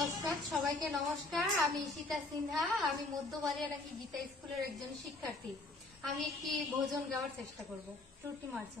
দর্শক সবাইকে নমস্কার। আমি ঈশিতা সিনহা, আমি মধ্যবালিয়া নাকি গীতা স্কুলের একজন শিক্ষার্থী। আমি একটি ভোজন গাওয়ার চেষ্টা করব ত্রুটি মার্চে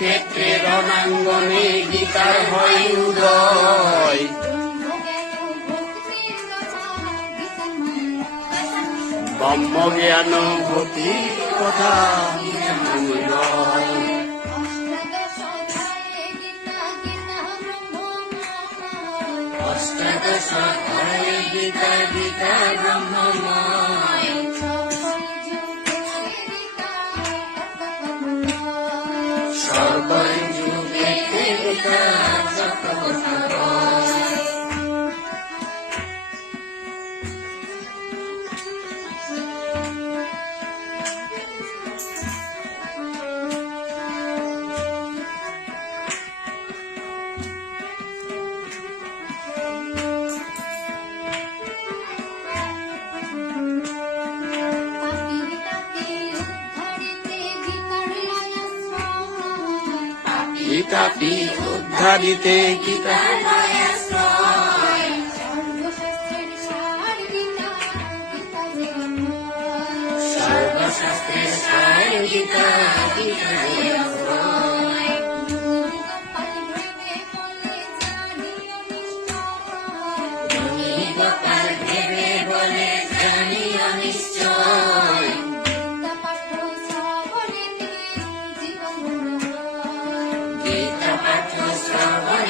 কুরুক্ষেত্রের রণাঙ্গনে গীতার হয় উদয় ব্রহ্ম জ্ঞান ভক্তি কথা। অষ্টাদশ Gita Gita Brahmamoy Open to the Gita উদ্ধারিতে সর্বশাস্ত্রের সার গীতা গীতা।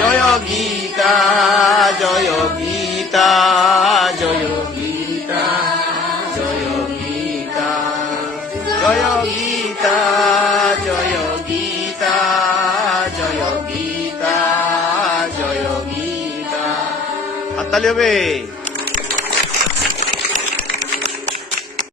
জয় গীতা জয় গীতা জয় গীতা জয় গীতা জয় গীতা জয় গীতা জয় গীতা জয় গীতা হাততালি হবে।